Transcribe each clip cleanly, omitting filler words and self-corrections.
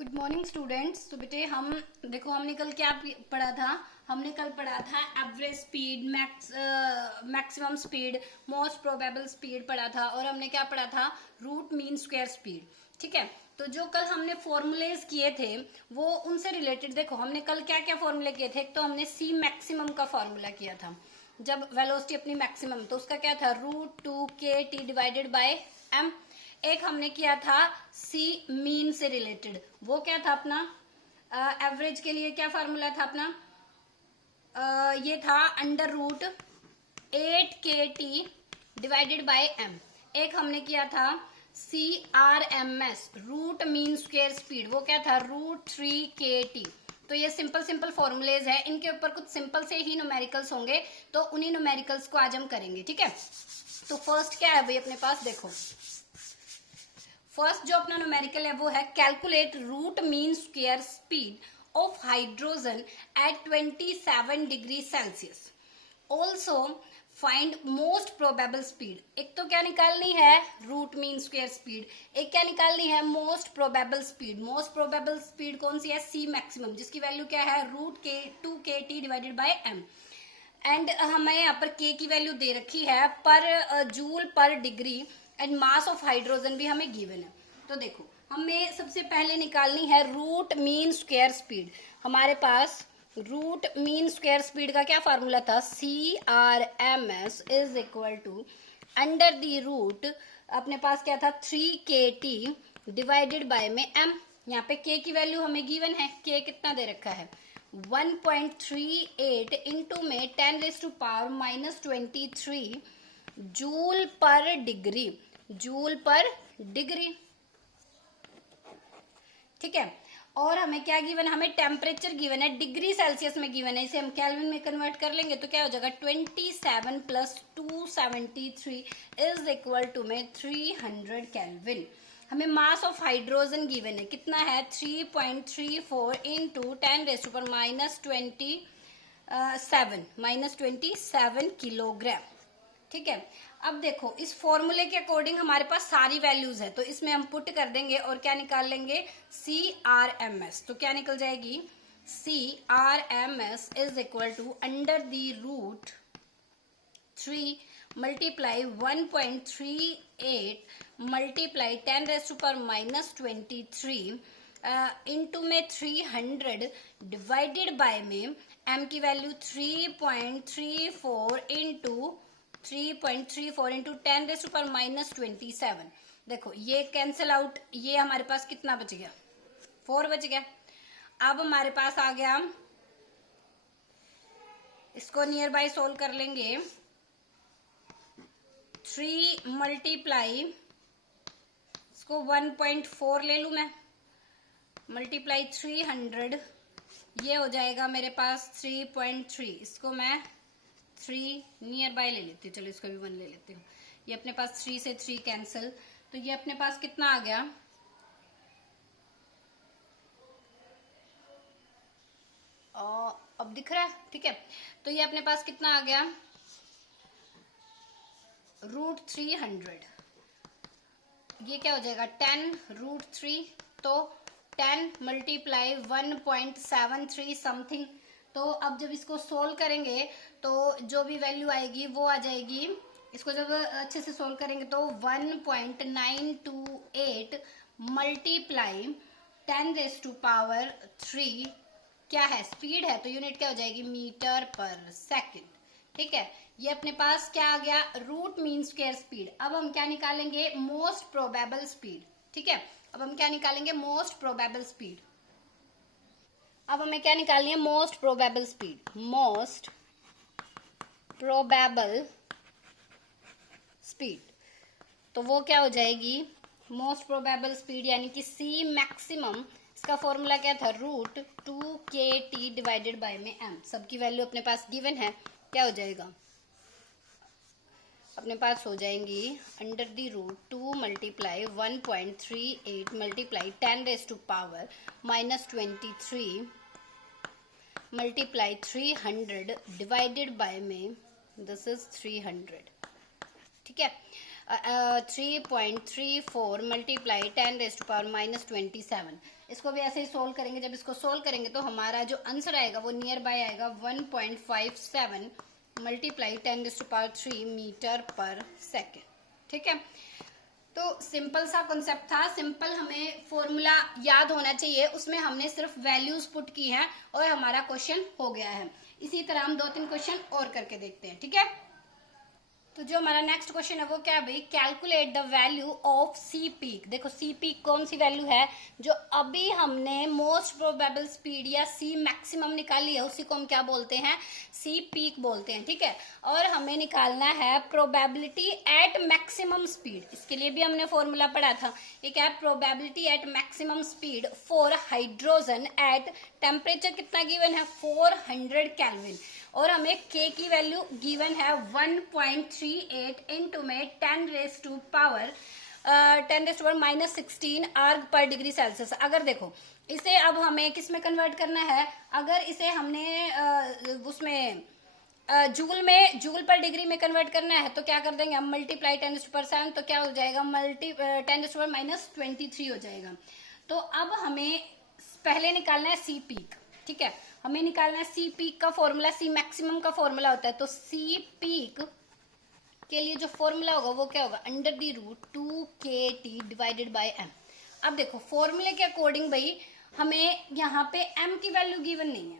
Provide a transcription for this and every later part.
Good morning students. तो बेटे हम देखो हमने कल क्या पढ़ा था। हमने कल पढ़ा था average speed, maximum speed, most probable speed पढ़ा था। और हमने क्या पढ़ा था, रूट मीन स्क्वायर स्पीड। ठीक है, तो जो कल हमने फॉर्मूलेज किए थे वो उनसे रिलेटेड देखो हमने कल क्या क्या फॉर्मूले किए थे। एक तो हमने सी मैक्सिमम का फॉर्मूला किया था, जब वेलोसिटी अपनी मैक्सिमम, तो उसका क्या था, root 2 KT divided by M. एक हमने किया था सी मीन से रिलेटेड, वो क्या था अपना, एवरेज के लिए क्या फार्मूला था अपना, ये था under root 8KT divided by M. एक हमने किया था CRMS, root mean square speed, वो क्या था, रूट 3KT। तो ये सिंपल सिंपल फॉर्मूलेज है, इनके ऊपर कुछ सिंपल से ही न्यूमेरिकल्स होंगे, तो उन्हीं न्यूमेरिकल्स को आज हम करेंगे। ठीक है, तो फर्स्ट क्या है भाई अपने पास, देखो फर्स्ट जो अपना न्यूमेरिकल है वो है calculate root mean square speed of hydrogen at 27 degree Celsius. Also find most probable speed. एक तो क्या निकालनी है, रूट मीन स्क्वायर स्पीड, एक क्या निकालनी है, most probable speed. Most probable speed कौन सी है, सी मैक्सिमम, जिसकी वैल्यू क्या है, रूट के 2KT divided by M. And हमें यहाँ पर के की वैल्यू दे रखी है पर जूल पर degree, and mass of hydrogen भी हमें गिवन है। तो देखो हमें सबसे पहले निकालनी है रूट मीन स्क्वायर स्पीड। हमारे पास रूट मीन स्क्वायर स्पीड का क्या फार्मूला था, CRMS is equal to under the root, अपने पास क्या था 3KT डिवाइडेड बाय में m। यहाँ पे k की वैल्यू हमें गिवन है, k कितना दे रखा है 1.38 इंटू में 10⁻⁻23 जूल पर डिग्री, जूल पर डिग्री। ठीक है, और हमें क्या गिवन है, हमें टेम्परेचर गिवन है, डिग्री सेल्सियस में गिवन है, इसे हम केल्विन में कन्वर्ट कर लेंगे तो क्या हो जाएगा 27 + 273 इज इक्वल टू में 300 केल्विन। हमें मास ऑफ हाइड्रोजन गिवन है, कितना है 3.34 इंटू 10⁻27 किलोग्राम। ठीक है, अब देखो इस फॉर्मूले के अकॉर्डिंग हमारे पास सारी वैल्यूज है, तो इसमें हम पुट कर देंगे और क्या निकाल लेंगे, CRMS। तो क्या निकल जाएगी, CRMS is equal to under the root 3 multiply 1.38 multiply 10⁻⁻23 into में 300 डिवाइडेड बाय में m की वैल्यू 3.34 इंटू 10⁻⁻27। देखो ये कैंसिल आउट, ये हमारे पास कितना बच गया, 4 बच गया। अब हमारे पास आ गया, इसको नियर बाय सोल्व कर लेंगे, 3 मल्टीप्लाई, इसको 1.4 ले लू मैं, मल्टीप्लाई 300, ये हो जाएगा मेरे पास 3.3, इसको मैं 3 नियर बाय ले लेती हूँ, चलो इसको भी 1 ले लेती हूँ। ये अपने पास 3 से 3 कैंसिल, तो ये अपने पास कितना आ गया, अब दिख रहा है। ठीक है, तो ये अपने पास कितना आ गया, रूट 300, ये क्या हो जाएगा 10 रूट 3, तो 10 मल्टीप्लाई 1.73 समथिंग। तो अब जब इसको सोल्व करेंगे तो जो भी वैल्यू आएगी वो आ जाएगी, इसको जब अच्छे से सोल्व करेंगे तो 1.928 मल्टीप्लाई 10⁻³ क्या है, स्पीड है, तो यूनिट क्या हो जाएगी, मीटर पर सेकंड। ठीक है, ये अपने पास क्या आ गया, रूट मीन स्क्वायर स्पीड। अब हम क्या निकालेंगे, मोस्ट प्रोबेबल स्पीड। ठीक है, अब हम क्या निकालेंगे, मोस्ट प्रोबेबल स्पीड। अब हमें क्या निकालनी है, most probable speed, most probable speed. तो वो क्या हो जाएगी, मोस्ट प्रोबेबल स्पीड यानी कि सी मैक्सिमम, इसका फॉर्मूला क्या था, रूट 2KT डिवाइडेड बाय में m। सबकी वैल्यू अपने पास गिवन है, क्या हो जाएगा, अपने पास हो जाएंगी under the root 2 multiply 1.38 multiply 10⁻⁻23 multiply 300 divided by में, दिस इज 300। ठीक है, 3.34 मल्टीप्लाई 10⁻⁻27। इसको भी ऐसे ही सोल्व करेंगे। जब इसको सोल्व करेंगे तो हमारा जो आंसर आएगा वो नियर बाय आएगा 1.57 मल्टीप्लाई 10⁻³ मीटर पर सेकेंड। ठीक है, तो सिंपल सा कॉन्सेप्ट था। सिंपल हमें फॉर्मूला याद होना चाहिए, उसमें हमने सिर्फ वैल्यूज पुट की हैं और हमारा क्वेश्चन हो गया है। इसी तरह हम 2-3 क्वेश्चन और करके देखते हैं। ठीक है, तो जो हमारा नेक्स्ट क्वेश्चन है वो क्या है भाई, calculate the value of C peak. देखो सी पीक कौन सी वैल्यू है, जो अभी हमने मोस्ट प्रोबेबल स्पीड या सी मैक्सिमम निकाली है उसी को हम क्या बोलते हैं, सी पीक बोलते हैं। ठीक है, और हमें निकालना है प्रोबेबिलिटी एट मैक्सिमम स्पीड। इसके लिए भी हमने फॉर्मूला पढ़ा था, ये क्या है, probability at maximum speed for hydrogen at temperature कितना गिवन है, 400 केल्विन, और हमें के की वैल्यू गिवन है 1.38 इंटू में 10⁻⁻16 आर्ग पर डिग्री सेल्सियस। अगर देखो इसे अब हमें किस में कन्वर्ट करना है, अगर इसे हमने उसमें जूल पर डिग्री में कन्वर्ट करना है तो क्या कर देंगे हम, मल्टीप्लाई 10⁻⁷, तो क्या हो जाएगा, 10⁻⁻23 हो जाएगा। तो अब हमें पहले निकालना है सी पीक। ठीक है, हमें निकालना है सी पीक का फॉर्मूला, सी मैक्सिमम का फॉर्मूला होता है। तो सी पीक के लिए जो फॉर्मूला होगा वो क्या होगा, √2kT डिवाइडेड बाय m। अब देखो फॉर्मूले के अकॉर्डिंग भाई हमें यहाँ पे m की वैल्यू गिवन नहीं है,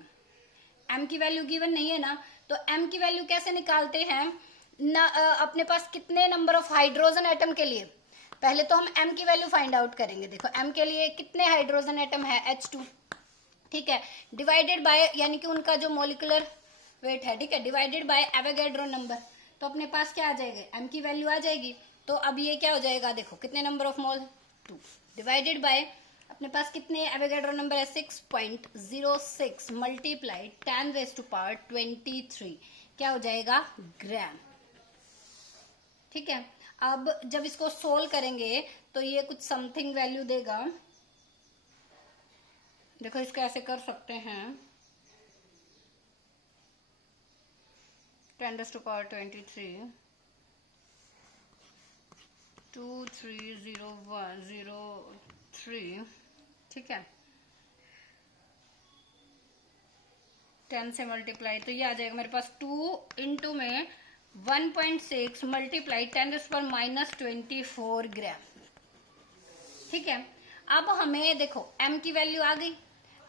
m की वैल्यू गिवन नहीं है ना, तो m की वैल्यू कैसे निकालते हैं ना, अपने पास कितने नंबर ऑफ हाइड्रोजन एटम के लिए, पहले तो हम m की वैल्यू फाइंड आउट करेंगे। देखो m के लिए कितने हाइड्रोजन एटम है, H2। ठीक है, डिवाइडेड बाय यानी कि उनका जो मॉलिक्यूलर वेट है, ठीक है, डिवाइडेड बाय एवोगैड्रो नंबर, तो अपने पास क्या आ जाएगा, m की वैल्यू आ जाएगी। तो अब ये क्या हो जाएगा, देखो कितने number of mole, 2, divided by अपने पास कितने एवोगैड्रो नंबर है, 6.06 मल्टीप्लाई 10⁻23, क्या हो जाएगा, ग्राम। ठीक है, अब जब इसको सोल्व करेंगे तो ये कुछ समथिंग वैल्यू देगा। देखो इसको ऐसे कर सकते हैं, 10⁻23 230103। ठीक है, 10 से मल्टीप्लाई तो ये आ जाएगा मेरे पास 2 इंटू में 1.6 मल्टीप्लाई 10⁻⁻24 ग्राम। ठीक है, अब हमें देखो m की वैल्यू आ गई,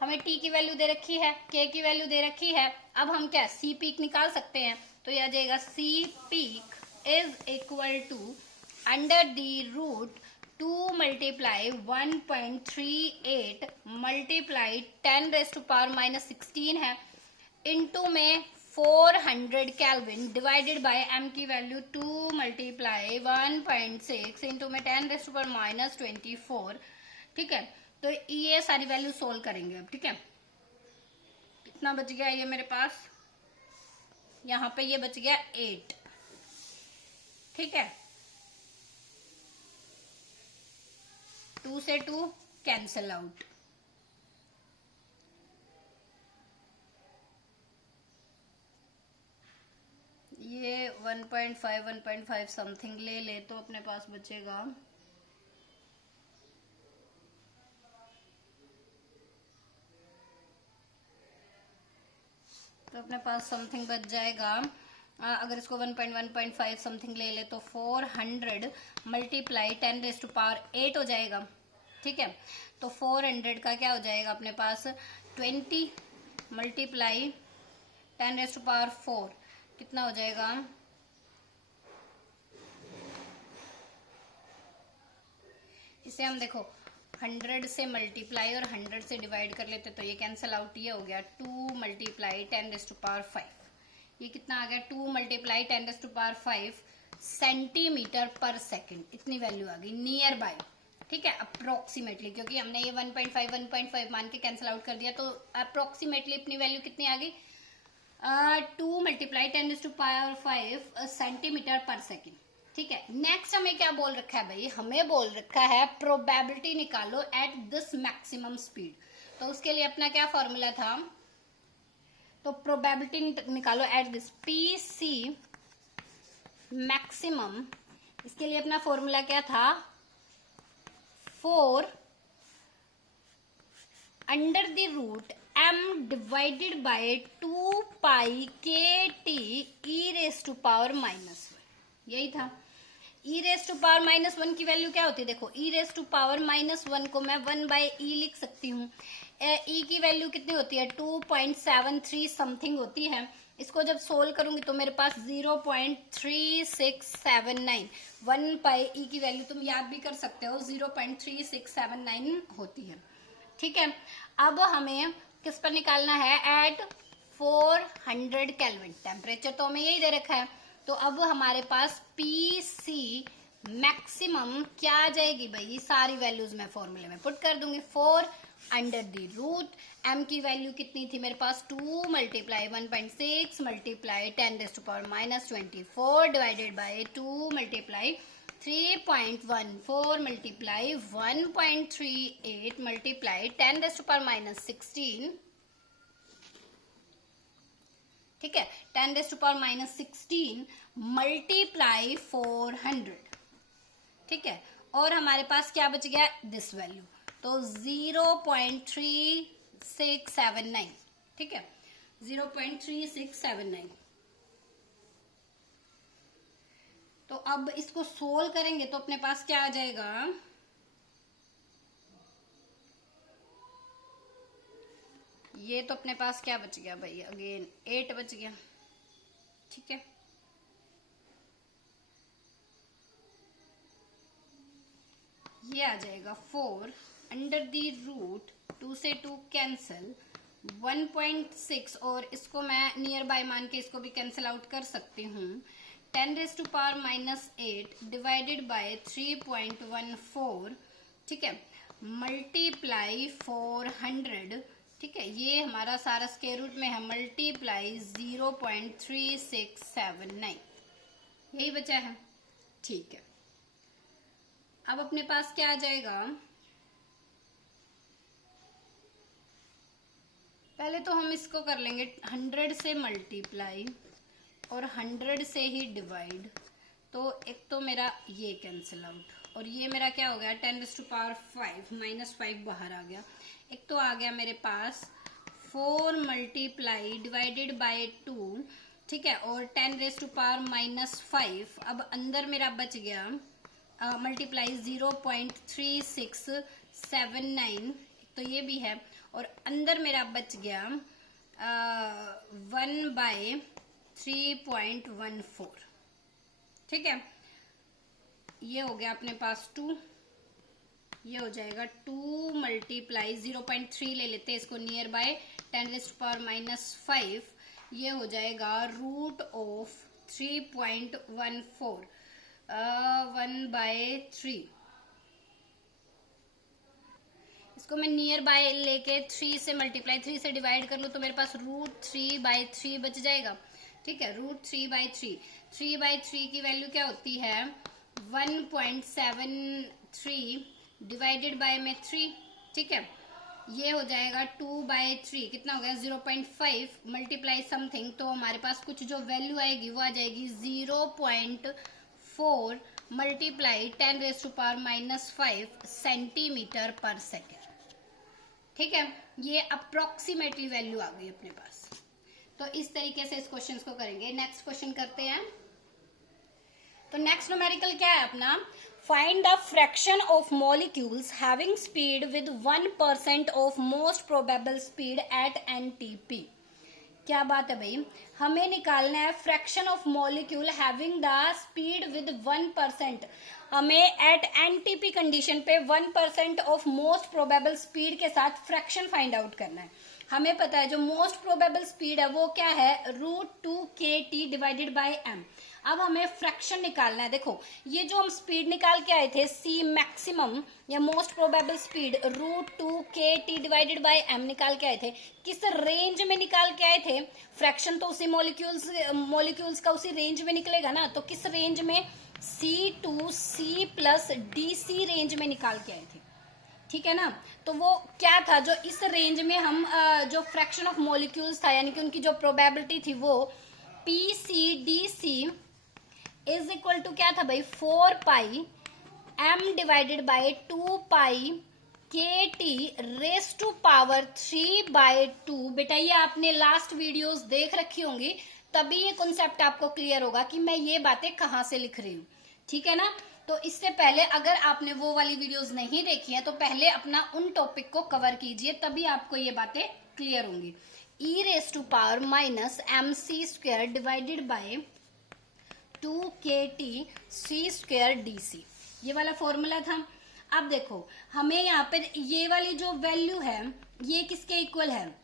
हमें t की वैल्यू दे रखी है, k की वैल्यू दे रखी है। अब हम क्या सी पीक निकाल सकते हैं, तो ये आ जाएगा c peak is equal to √2 multiply 1.38 multiply 10⁻⁻16 है इंटू में 400 केल्विन डिवाइडेड बाय m की वैल्यू 2 मल्टीप्लाई 1.6 इंटू में 10⁻⁻24। ठीक है, तो ये सारी वैल्यू सोल्व करेंगे अब। ठीक है, कितना बच गया ये मेरे पास, यहाँ पे ये बच गया 8। ठीक है, 2 से 2 कैंसल आउट, ये 1.5 समथिंग ले ले तो अपने पास बचेगा समथिंग बच जाएगा। अगर इसको 1.5 समथिंग ले ले तो 400 मल्टीप्लाई 10⁸ हो जाएगा। ठीक है, तो 400 का क्या हो जाएगा अपने पास, 20 मल्टीप्लाई 10⁻⁴ कितना हो जाएगा, इसे हम देखो 100 से मल्टीप्लाई और 100 से डिवाइड कर लेते तो ये कैंसिल आउट, ये हो गया 2 मल्टीप्लाई 10⁵। ये कितना आ गया, 2 मल्टीप्लाई 10⁵ सेंटीमीटर पर सेकंड, इतनी वैल्यू आ गई नियर बाय। ठीक है, अप्रोक्सीमेटली, क्योंकि हमने ये 1.5 मान के कैंसिल आउट कर दिया तो अप्रोक्सीमेटली अपनी वैल्यू कितनी आ गई, 2 मल्टीप्लाई 10⁵ सेंटीमीटर पर सेकंड। ठीक है, नेक्स्ट हमें क्या बोल रखा है भाई, हमें बोल रखा है प्रोबेबिलिटी निकालो एट दिस मैक्सिमम स्पीड। तो उसके लिए अपना क्या फॉर्मूला था, तो प्रोबेबिलिटी निकालो at this, P C maximum इसके लिए अपना फॉर्मूला क्या था, 4 under the root m divided by 2 pi K T e raise to power -1, यही था। ई रेस टू पावर -1 की वैल्यू क्या होती है, देखो ई रेस टू पावर -1 को मैं 1/e लिख सकती हूँ। ई की वैल्यू कितनी होती है, 2.73 समथिंग होती है। इसको जब सोल्व करूंगी तो मेरे पास 0.3679, 1/e की वैल्यू तुम याद भी कर सकते हो, 0.3679 होती है। ठीक है, अब हमें किस पर निकालना है, एट 400 केल्विन, टेम्परेचर तो हमें यही दे रखा है। तो अब हमारे पास पीसी मैक्सिमम क्या आ जाएगी भाई, सारी वैल्यूज मैं फॉर्मूले में पुट कर दूंगी। 4 अंडर द रूट, m की वैल्यू कितनी थी मेरे पास, 2 multiply 1.6 multiply 10⁻24 divided by 2 multiply 3.14 multiply 1.38 multiply 10⁻16, ठीक है, 10⁻16 मल्टीप्लाई 400, ठीक है। और हमारे पास क्या बच गया, दिस वैल्यू, तो 0.3679, ठीक है, 0.3679। तो अब इसको सोल्व करेंगे तो अपने पास क्या आ जाएगा, ये तो अपने पास क्या बच गया भाई, अगेन 8 बच गया, ठीक है। ये आ जाएगा 4 अंडर द रूट, 2 से 2 कैंसिल, 1.6 और इसको मैं नियर बाय मान के इसको भी कैंसिल आउट कर सकती हूँ, 10⁻⁸ डिवाइडेड बाय 3.14, ठीक है, मल्टीप्लाई 400, ठीक है, ये हमारा सारा स्क्वायर रूट में है, मल्टीप्लाई 0.3679, यही बचा है, ठीक है। अब अपने पास क्या आ जाएगा, पहले तो हम इसको कर लेंगे 100 से मल्टीप्लाई और 100 से ही डिवाइड, तो एक तो मेरा ये कैंसिल आउट और ये मेरा क्या हो गया, 10⁻5 -5 बाहर आ गया। एक तो आ गया मेरे पास 4 मल्टीप्लाई डिवाइडेड बाय 2, ठीक है, और 10⁻⁻5, अब अंदर मेरा बच गया मल्टीप्लाई 0.3679, तो ये भी है, और अंदर मेरा बच गया 1/3.14, ठीक है। ये हो गया अपने पास 2, ये हो जाएगा 2 मल्टीप्लाई 0.3 ले लेते हैं इसको नियर बाय 10⁻⁻5, ये हो जाएगा √3.14, 1/3, इसको मैं नियर बाय लेके 3 से मल्टीप्लाई 3 से डिवाइड कर लूँ तो मेरे पास √3/3 बच जाएगा, ठीक है, √3/3, 3/3 की वैल्यू क्या होती है, 1.73 डिवाइडेड बाय में 3, ठीक है, ये हो जाएगा 2/3, कितना हो गया 0.5 मल्टीप्लाई समथिंग, तो हमारे पास कुछ जो वैल्यू आएगी वो आ जाएगी 0.4 मल्टीप्लाई 10⁻⁻5 सेंटीमीटर पर सेकेंड, ठीक है। ये अप्रोक्सीमेटली वैल्यू आ गई अपने पास। तो इस तरीके से इस क्वेश्चन को करेंगे। नेक्स्ट क्वेश्चन करते हैं। तो नेक्स्ट न्यूमेरिकल क्या है अपना, find the fraction of molecules having speed with 1% of most probable speed at NTP. क्या बात है भाई, हमें निकालना है fraction of molecule having the speed with 1%, हमें एट एनटीपी कंडीशन पे 1% ऑफ मोस्ट प्रोबेबल स्पीड के साथ फ्रैक्शन फाइंड आउट करना है। हमें पता है जो मोस्ट प्रोबेबल स्पीड है वो क्या है, √2kT डिवाइडेड बाय m। अब हमें फ्रैक्शन निकालना है। देखो ये जो हम स्पीड निकाल के आए थे c मैक्सिमम या most probable speed √2kT divided by m निकाल के आए थे, किस रेंज में निकाल के आए थे, फ्रैक्शन तो उसी मॉलिक्यूल्स का उसी रेंज में निकलेगा ना, तो किस रेंज में, C2C प्लस DC रेंज में निकाल के आए थे, ठीक है ना। तो वो क्या था, जो इस रेंज में हम जो फ्रैक्शन ऑफ मॉलिक्यूल्स था यानी कि उनकी जो प्रोबेबिलिटी थी वो PCDC इज इक्वल टू क्या था भाई, 4 पाई m divided by 2 pi K T race to power 3/2। बेटा ये आपने लास्ट वीडियोस देख रखी होंगी, तभी ये कॉन्सेप्ट आपको क्लियर होगा कि मैं ये बातें कहाँ से लिख रही हूँ, ठीक है ना। तो इससे पहले अगर आपने वो वाली वीडियोस नहीं देखी हैं तो पहले अपना उन टॉपिक को कवर कीजिए, तभी आपको ये बातें क्लियर होंगी। E raise to power minus m c square divided by 2 KT c square d c, ये वाला फॉर्मूला था। अब देखो हमें यहाँ पे ये वाली जो वैल्यू है ये किसके इक्वल है,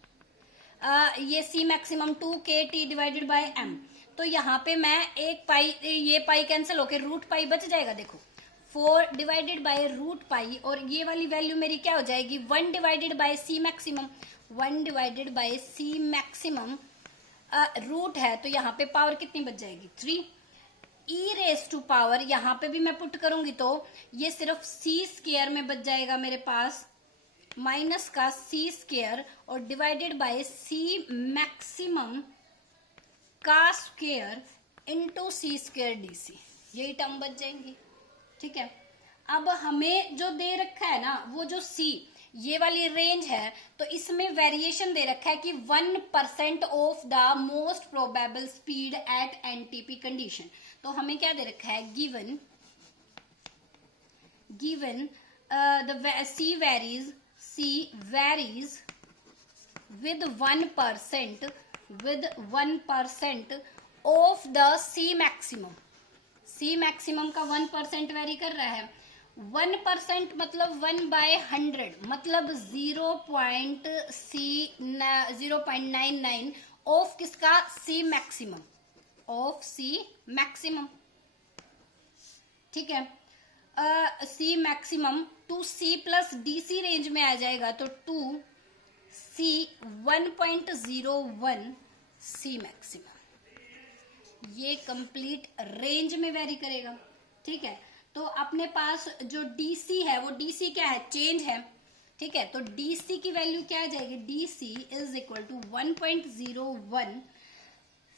ये c maximum 2 KT divided by m। तो यहाँ पे मैं एक पाई, ये पाई कैंसिल होके रूट पाई बच जाएगा। देखो 4 डिवाइडेड बाय रूट पाई, और ये वाली वैल्यू मेरी क्या हो जाएगी, 1 divided by C maximum. 1 divided by C maximum root है, तो यहाँ पे पावर कितनी बच जाएगी, 3। ई रेस टू पावर यहाँ पे भी मैं पुट करूंगी तो ये सिर्फ सी स्क्वायर में बच जाएगा मेरे पास, माइनस का सी स्क्वायर और डिवाइडेड बाय सी मैक्सिमम का स्क्वायर इनटू सी स्क्वायर डी सी, यही टर्म बच जाएंगी, ठीक है। अब हमें जो दे रखा है ना वो जो सी ये वाली रेंज है, तो इसमें वेरिएशन दे रखा है कि 1% of the most probable speed at NTP condition. तो हमें क्या दे रखा है, given the C varies with 1% of the C maximum. C maximum का 1% वेरी कर रहा है। 1% मतलब 1/100 मतलब 0.99 ऑफ किसका, c maximum, of C maximum, ठीक है। C maximum to c plus d c range में आ जाएगा, तो 2 सी 1.01 सी मैक्सिमम, ये कंप्लीट रेंज में वेरी करेगा, ठीक है। तो अपने पास जो डीसी है वो डीसी क्या है, चेंज है, ठीक है। तो डीसी की वैल्यू क्या आ जाएगी, DC is equal to 1.01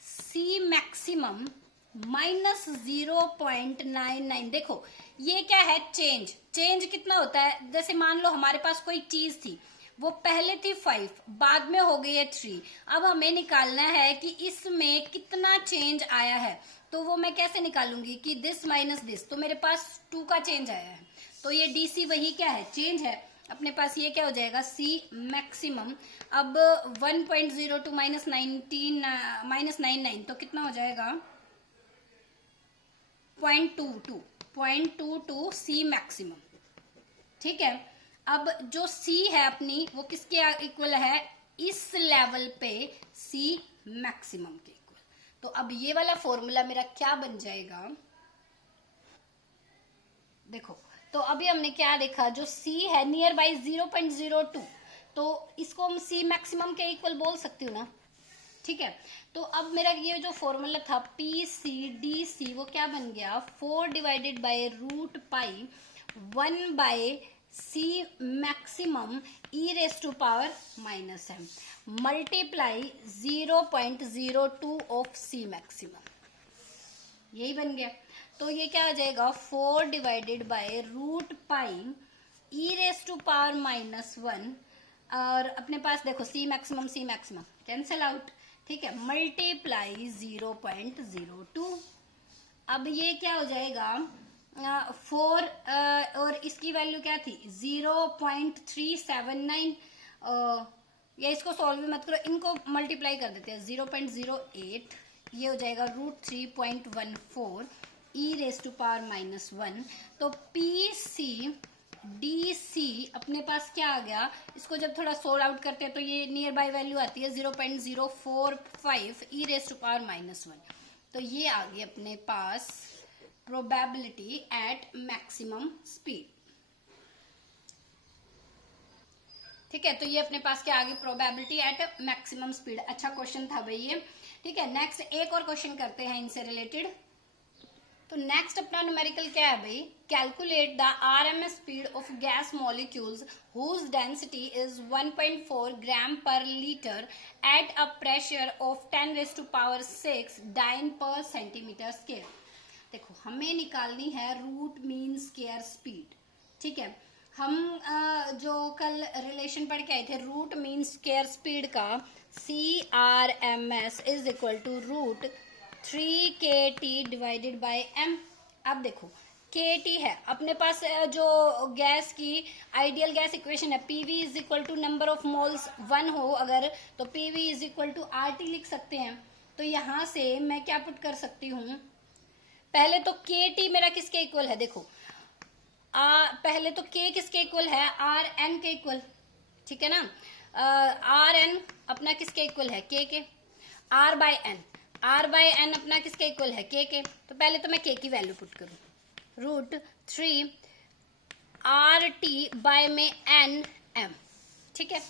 C maximum minus 0.99। देखो ये क्या है, चेंज। चेंज कितना होता है, जैसे मान लो हमारे पास कोई चीज थी, वो पहले थी 5, बाद में हो गई है 3। अब हमें निकालना है कि इसमें कितना चेंज आया है, तो वो मैं कैसे निकालूंगी कि दिस माइनस दिस, तो मेरे पास 2 का चेंज आया है, तो ये डीसी वही क्या है, चेंज है। अपने पास ये क्या हो जाएगा, सी मैक्सिमम। अब 1.02 माइनस 99 तो कितना हो जाएगा, 0.22 सी मैक्सिमम, ठीक है। अब जो C है अपनी वो किसके इक्वल है, इस लेवल पे C मैक्सिमम के इक्वल। तो अब ये वाला फॉर्मूला मेरा क्या बन जाएगा, देखो तो अभी हमने क्या देखा, जो C है नियर बाई 0.02, तो इसको हम C मैक्सिमम के इक्वल बोल सकती हूँ ना, ठीक है। तो अब मेरा ये जो फॉर्मूला था पी सी डी सी वो क्या बन गया, 4 divided by root pi 1 by C maximum e raise to power minus M multiply 0.02 of C maximum, यही बन गया। तो ये क्या आ जाएगा, 4 divided by root pi e raise to power minus 1, और अपने पास देखो सी मैक्सिमम कैंसिल आउट, ठीक है, मल्टीप्लाई 0.02। अब ये क्या हो जाएगा, 4 और इसकी वैल्यू क्या थी 0.379, या इसको सॉल्व भी मत करो, इनको मल्टीप्लाई कर देते हैं 0.08, ये हो जाएगा √3.14 ई रेस टू पावर माइनस 1। तो पी सी डी सी अपने पास क्या आ गया, इसको जब थोड़ा सोल्व आउट करते हैं तो ये नियर बाय वैल्यू आती है 0.045 ई रेस टू पावर माइनस 1। तो ये आ गई अपने पास प्रोबेबिलिटी एट मैक्सिमम स्पीड, ठीक है। तो ये अपने पास क्या आ गई, प्रोबेबिलिटी एट मैक्सिमम स्पीड। अच्छा क्वेश्चन था भाई ये, ठीक है। नेक्स्ट एक और क्वेश्चन करते हैं इनसे रिलेटेड। तो नेक्स्ट अपना न्यूमेरिकल क्या है भाई, calculate the RMS speed of gas molecules whose density is 1.4 gram per litre at a pressure of 10⁻⁶ dyne per centimeter square. देखो हमें निकालनी है रूट मीन स्क्वायर स्पीड, ठीक है। हम जो कल रिलेशन पढ़ के आए थे रूट मीन स्क्वायर स्पीड का, CRMS is equal to root 3KT divided by m। अब देखो KT है अपने पास, जो गैस की आइडियल गैस इक्वेशन है, PV is equal to number of moles 1 हो अगर, तो PV is equal to RT लिख सकते हैं। तो यहां से मैं क्या पुट कर सकती हूँ, पहले तो KT मेरा किसके इक्वल है, देखो पहले तो K किसके इक्वल है, RN के इक्वल, ठीक है ना। RN अपना किसके इक्वल है, K के। R बाय N अपना किसके इक्वल है, K के। तो पहले तो मैं K की वैल्यू पुट करूं, रूट 3 RT बाय में NM, ठीक है।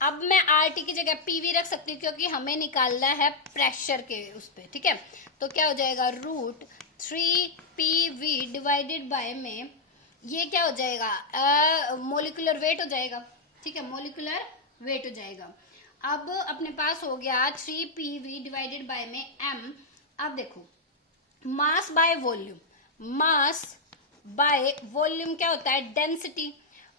अब मैं RT की जगह PV रख सकती हूँ क्योंकि हमें निकालना है प्रेशर के उस पर, ठीक है। तो क्या हो जाएगा, रूट 3PV डिवाइडेड बाय में ये क्या हो जाएगा, मोलिकुलर वेट हो जाएगा, ठीक है, मोलिकुलर वेट हो जाएगा। अब अपने पास हो गया 3PV डिवाइडेड बाय में M। अब देखो mass by volume, mass by volume क्या होता है, डेंसिटी,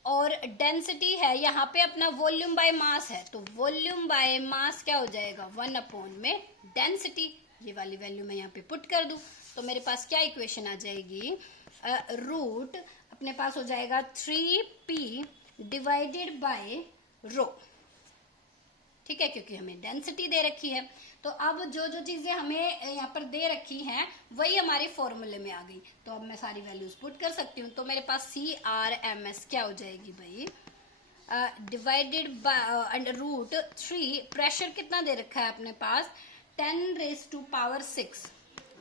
और डेंसिटी है यहाँ पे अपना वॉल्यूम बाय मास है, तो वॉल्यूम बाय मास क्या हो जाएगा, 1 में डेंसिटी। ये वाली वैल्यू मैं यहाँ पे पुट कर दूं तो मेरे पास क्या इक्वेशन आ जाएगी, रूट अपने पास हो जाएगा 3P डिवाइडेड बाय रो, ठीक है, क्योंकि हमें डेंसिटी दे रखी है। तो अब जो जो चीजें हमें यहाँ पर दे रखी हैं वही हमारे फॉर्मूले में आ गई, तो अब मैं सारी वैल्यूज पुट कर सकती हूँ। तो मेरे पास CRMS क्या हो जाएगी भाई, divided by under root 3, pressure कितना दे रखा है अपने पास, 10⁻6,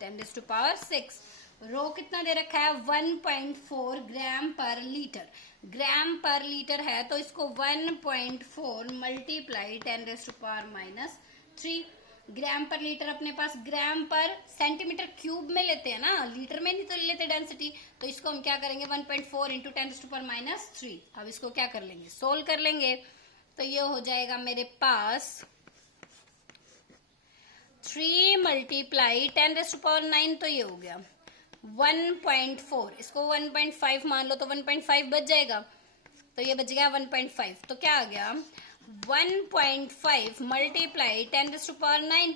10⁻6, रो कितना दे रखा है, 1.4 ग्राम पर लीटर, ग्राम पर लीटर है तो इसको 1.4 मल्टीप्लाई 10⁻³ ग्राम पर लीटर अपने पास, ग्राम पर सेंटीमीटर क्यूब में लेते हैं ना, लीटर में नहीं तो लेते डेंसिटी, तो इसको हम क्या करेंगे 1.4 इंटू 10⁻³ अब इसको क्या कर लेंगे, सोल्व कर लेंगे। तो ये हो जाएगा मेरे पास 3 मल्टीप्लाई 10⁻⁹, तो ये हो गया 1.4, इसको 1.5 मान लो तो 1.5 बच जाएगा, तो ये बच गया 1.5, तो क्या आ गया 1.5 मल्टीप्लाई 10⁻⁹,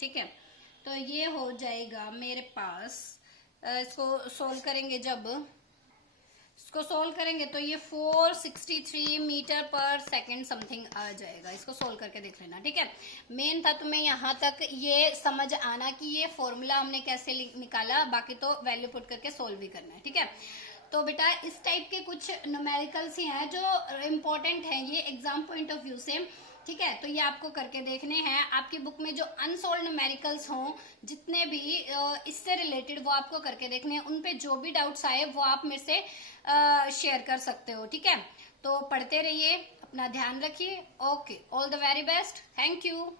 ठीक है। तो ये हो जाएगा मेरे पास, इसको सोल्व करेंगे, जब इसको सोल्व करेंगे तो ये 463 मीटर पर सेकंड समथिंग आ जाएगा। इसको सोल्व करके देख लेना, ठीक है। मेन था तुम्हें यहाँ तक ये समझ आना कि ये फॉर्मूला हमने कैसे निकाला, बाकी तो वैल्यू पुट करके सोल्व भी करना है, ठीक है। तो बेटा इस टाइप के कुछ न्यूमेरिकल्स ही हैं जो इम्पोर्टेंट हैं ये एग्जाम पॉइंट ऑफ व्यू से, ठीक है। तो ये आपको करके देखने हैं, आपकी बुक में जो अनसोल्व न्यूमेरिकल्स हों जितने भी इससे रिलेटेड वो आपको करके देखने हैं, उन पे जो भी डाउट्स आए वो आप मेरे से शेयर कर सकते हो, ठीक है। तो पढ़ते रहिए, अपना ध्यान रखिए, okay, all the very best, thank you.